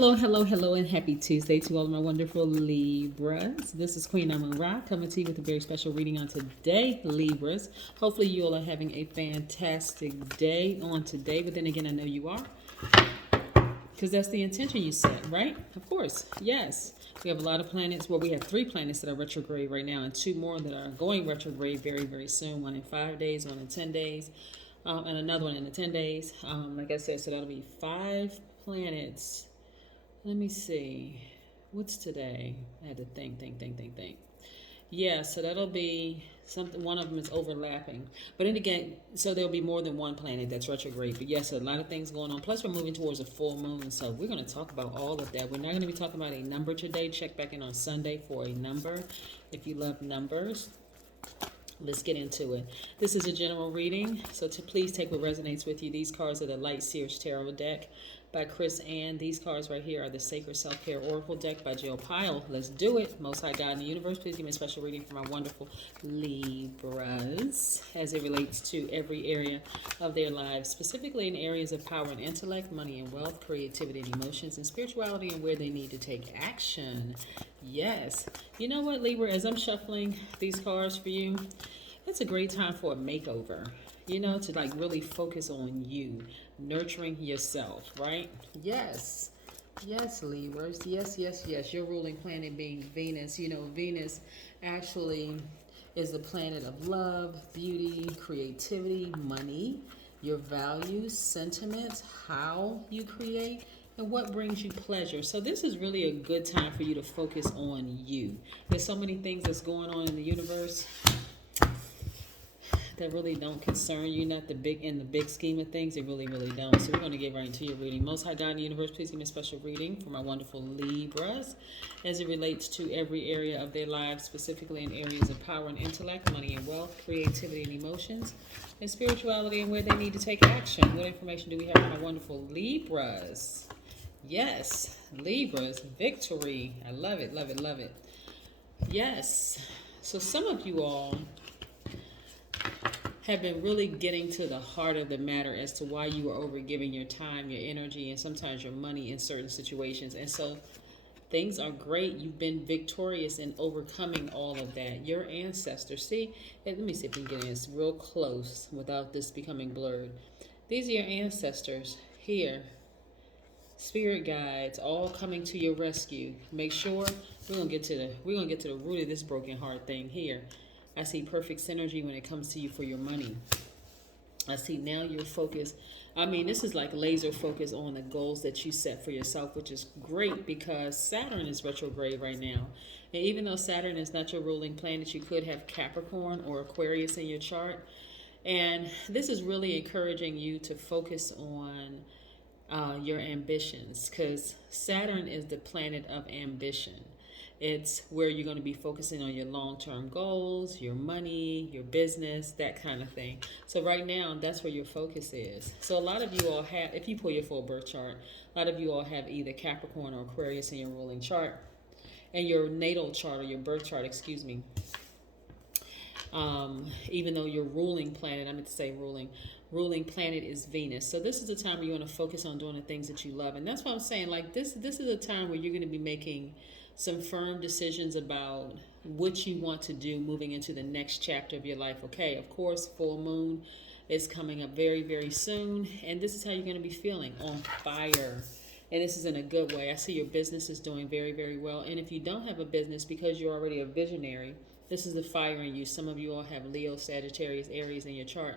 Hello, hello, hello, and happy Tuesday to all of my wonderful Libras. This is Queen Amun Ra coming to you with a very special reading on today, Libras. Hopefully you all are having a fantastic day on today, but then again, I know you are, because that's the intention you set, right? Of course, yes. We have a lot of planets. Well, we have 3 planets that are retrograde right now and 2 more that are going retrograde very, very soon. 1 in 5 days, 1 in 10 days, and another one in the 10 days. Like I said, so that'll be 5 planets. Let me see. What's today? I had to think. Yeah, so that'll be something. One of them is overlapping. But then again, so there'll be more than one planet that's retrograde. But yes, a lot of things going on. Plus, we're moving towards a full moon. So we're going to talk about all of that. We're not going to be talking about a number today. Check back in on Sunday for a number if you love numbers. Let's get into it. This is a general reading, so please take what resonates with you. These cards are the Light Seers Tarot deck by Chris Ann. These cards right here are the Sacred Self-Care Oracle deck by Jill Pyle. Let's do it. Most High God in the universe, please give me a special reading for my wonderful Libras as it relates to every area of their lives, specifically in areas of power and intellect, money and wealth, creativity and emotions, and spirituality, and where they need to take action. Yes. You know what, Libra, as I'm shuffling these cards for you, it's a great time for a makeover, to like really focus on you, nurturing yourself, right? Yes. Yes, Libras. Yes. Your ruling planet being Venus. Venus actually is the planet of love, beauty, creativity, money, your values, sentiments, how you create, and what brings you pleasure. So this is really a good time for you to focus on you. There's so many things that's going on in the universe that really don't concern you, not in the big scheme of things. They really don't. So we're going to get right into your reading. Most High God in the universe, please give me a special reading for my wonderful Libras as it relates to every area of their lives, specifically in areas of power and intellect, money and wealth, creativity and emotions, and spirituality, and where they need to take action. What information do we have for my wonderful Libras? Yes, Libras, victory. I love it. Yes. So some of you all have been really getting to the heart of the matter as to why you are overgiving your time, your energy, and sometimes your money in certain situations. And so things are great. You've been victorious in overcoming all of that. Your ancestors, see, let me see if we can get in this real close without this becoming blurred. These are your ancestors here. Spirit guides, all coming to your rescue. Make sure we're gonna get to the root of this broken heart thing here. I see perfect synergy when it comes to you for your money. I see now your focus. This is like laser focus on the goals that you set for yourself, which is great because Saturn is retrograde right now. And even though Saturn is not your ruling planet, you could have Capricorn or Aquarius in your chart. And this is really encouraging you to focus on your ambitions, because Saturn is the planet of ambition. It's where you're going to be focusing on your long-term goals, your money, your business, that kind of thing. So right now, that's where your focus is. So a lot of you all have, if you pull your full birth chart, a lot of you all have either Capricorn or Aquarius in your ruling chart, and your natal chart or your birth chart, excuse me. Even though your ruling planet, I meant to say ruling planet is Venus. So this is the time where you want to focus on doing the things that you love. And that's what I'm saying. Like this is a time where you're going to be making some firm decisions about what you want to do moving into the next chapter of your life. Okay, of course, full moon is coming up very, very soon. And this is how you're going to be feeling, on fire. And this is in a good way. I see your business is doing very, very well. And if you don't have a business because you're already a visionary, this is the fire in you. Some of you all have Leo, Sagittarius, Aries in your chart.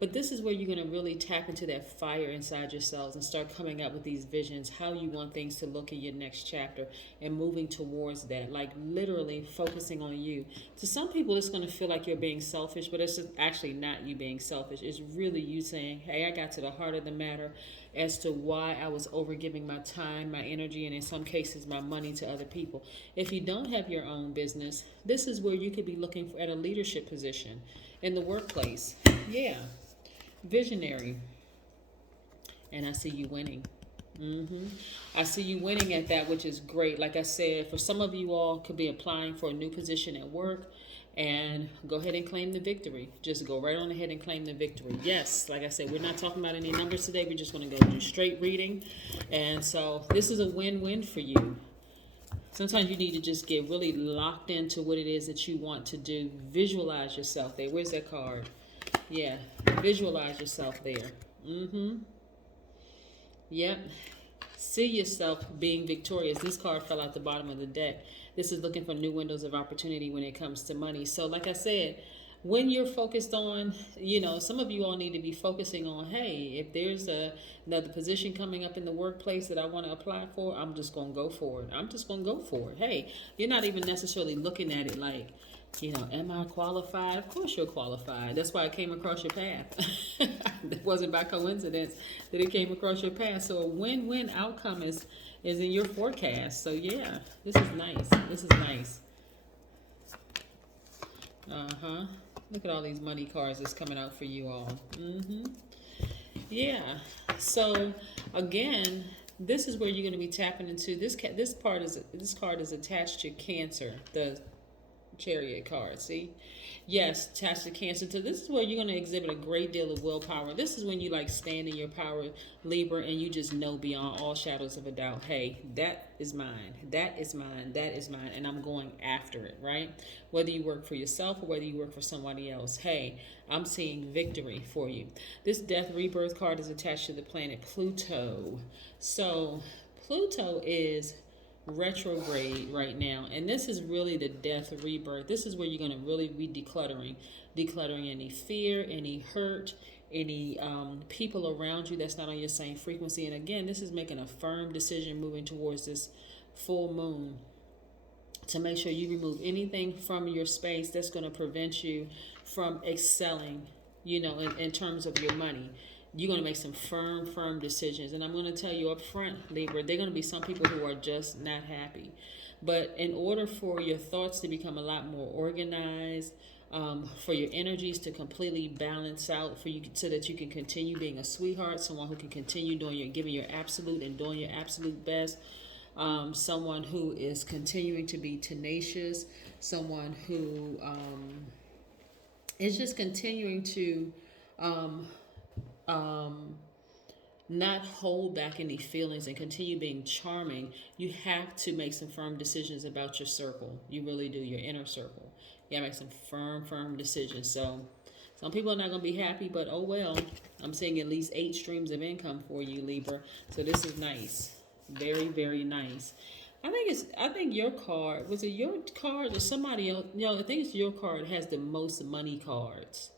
But this is where you're going to really tap into that fire inside yourselves and start coming up with these visions, how you want things to look in your next chapter, and moving towards that, like literally focusing on you. To some people, it's going to feel like you're being selfish, but it's actually not you being selfish. It's really you saying, hey, I got to the heart of the matter as to why I was overgiving my time, my energy, and in some cases, my money to other people. If you don't have your own business, this is where you could be looking at a leadership position in the workplace. Yeah. Visionary. And I see you winning. I see you winning at that, which is great. Like I said, for some of you all, could be applying for a new position at work. and go ahead and claim the victory. Just go right on ahead and claim the victory. Yes, like I said, we're not talking about any numbers today. We're just going to go do straight reading. And so this is a win-win for you. Sometimes you need to just get really locked into what it is that you want to do. Visualize yourself there. Where's that card? Yeah, visualize yourself there. Yep. See yourself being victorious. This card fell out the bottom of the deck. This is looking for new windows of opportunity when it comes to money. So like I said, when you're focused on, some of you all need to be focusing on, hey, if there's another position coming up in the workplace that I want to apply for, I'm just going to go for it. I'm just going to go for it. Hey, you're not even necessarily looking at it like, am I qualified? Of course you're qualified. That's why it came across your path. It wasn't by coincidence that it came across your path. So a win-win outcome is in your forecast. So yeah, this is nice. This is nice. Look at all these money cards that's coming out for you all. Yeah. So again, this is where you're going to be tapping into this card is attached to Cancer, the Chariot card. See, yes, attached to Cancer. So this is where you're going to exhibit a great deal of willpower. This is when you stand in your power, Libra, and you just know beyond all shadows of a doubt, hey, that is mine, that is mine, that is mine, and I'm going after it, right? Whether you work for yourself or whether you work for somebody else, hey, I'm seeing victory for you. This Death Rebirth card is attached to the planet Pluto. So Pluto is retrograde right now, and this is really the death rebirth. This is where you're going to really be decluttering any fear, any hurt, any people around you that's not on your same frequency. And again, this is making a firm decision moving towards this full moon to make sure you remove anything from your space that's going to prevent you from excelling, in terms of your money. You're going to make some firm decisions. And I'm going to tell you up front, Libra, there are going to be some people who are just not happy. But in order for your thoughts to become a lot more organized, for your energies to completely balance out for you so that you can continue being a sweetheart, someone who can continue giving your absolute and doing your absolute best, someone who is continuing to be tenacious, someone who is just continuing to not hold back any feelings and continue being charming, you have to make some firm decisions about your circle. You really do, your inner circle. You gotta make some firm decisions. So some people are not gonna be happy, but oh well. I'm seeing at least 8 streams of income for you, Libra. So this is nice. Very, very nice. I think your card, was it your card or somebody else? I think it's your card has the most money cards.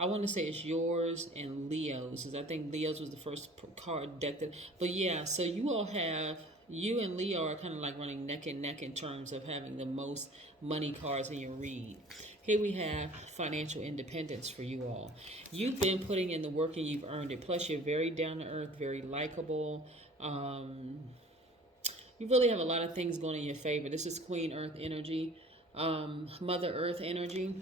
I want to say it's yours and Leo's, because I think Leo's was the first card decked. But yeah, so you and Leo are kind of like running neck and neck in terms of having the most money cards in your read. Here we have financial independence for you all. You've been putting in the work and you've earned it. Plus, you're very down to earth, very likable. You really have a lot of things going in your favor. This is Queen Earth energy, Mother Earth energy.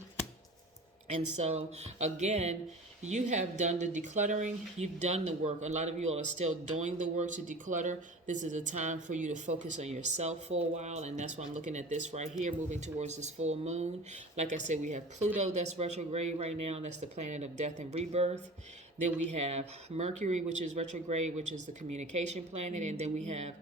And so, again, you have done the decluttering. You've done the work. A lot of you all are still doing the work to declutter. This is a time for you to focus on yourself for a while. And that's why I'm looking at this right here, moving towards this full moon. Like I said, we have Pluto that's retrograde right now. That's the planet of death and rebirth. Then we have Mercury, which is retrograde, which is the communication planet. And then we have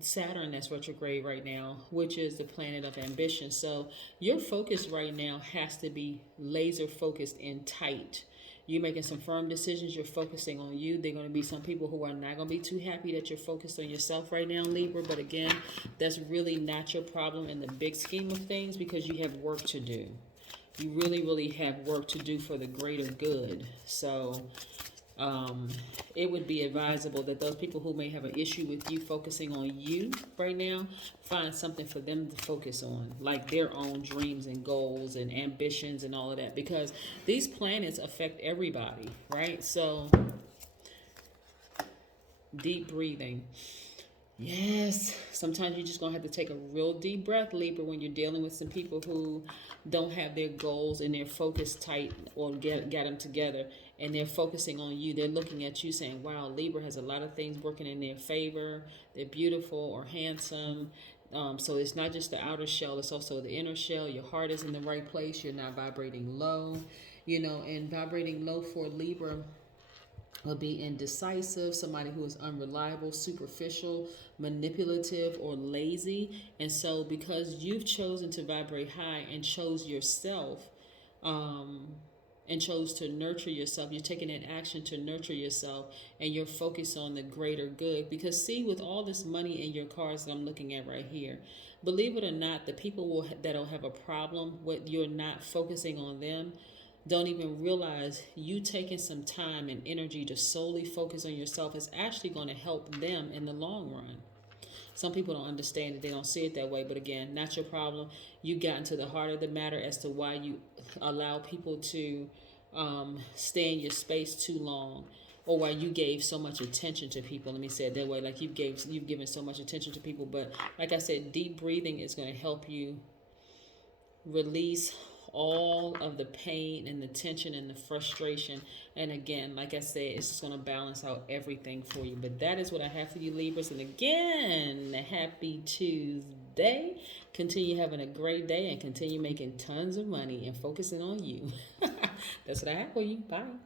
Saturn that's retrograde right now, which is the planet of ambition. So your focus right now has to be laser focused and tight. You're making some firm decisions. You're focusing on you. There are going to be some people who are not going to be too happy that you're focused on yourself right now, Libra. But again, that's really not your problem in the big scheme of things, because you have work to do. You really have work to do for the greater good. So it would be advisable that those people who may have an issue with you focusing on you right now, find something for them to focus on, like their own dreams and goals and ambitions and all of that, because these planets affect everybody, right? So deep breathing. Yes, sometimes you're just going to have to take a real deep breath, Libra, when you're dealing with some people who don't have their goals and their focus tight or get them together, and they're focusing on you. They're looking at you saying, wow, Libra has a lot of things working in their favor. They're beautiful or handsome. So it's not just the outer shell, it's also the inner shell. Your heart is in the right place. You're not vibrating low, and vibrating low for Libra will be indecisive, somebody who is unreliable, superficial, manipulative, or lazy. And so because you've chosen to vibrate high and chose yourself, um, and chose to nurture yourself, you're taking an action to nurture yourself, and you're focused on the greater good. Because see, with all this money in your cards that I'm looking at right here, believe it or not, the people that'll have a problem with you're not focusing on them don't even realize you taking some time and energy to solely focus on yourself is actually going to help them in the long run. Some people don't understand it. They don't see it that way. But again, not your problem. You got into the heart of the matter as to why you allow people to stay in your space too long, or why you gave so much attention to people. Let me say it that way. Like you've given so much attention to people. But like I said, deep breathing is going to help you release all of the pain and the tension and the frustration. And again, like I said, it's just going to balance out everything for you. But that is what I have for you, Libras. And again, happy Tuesday. Continue having a great day and continue making tons of money and focusing on you. That's what I have for you. Bye.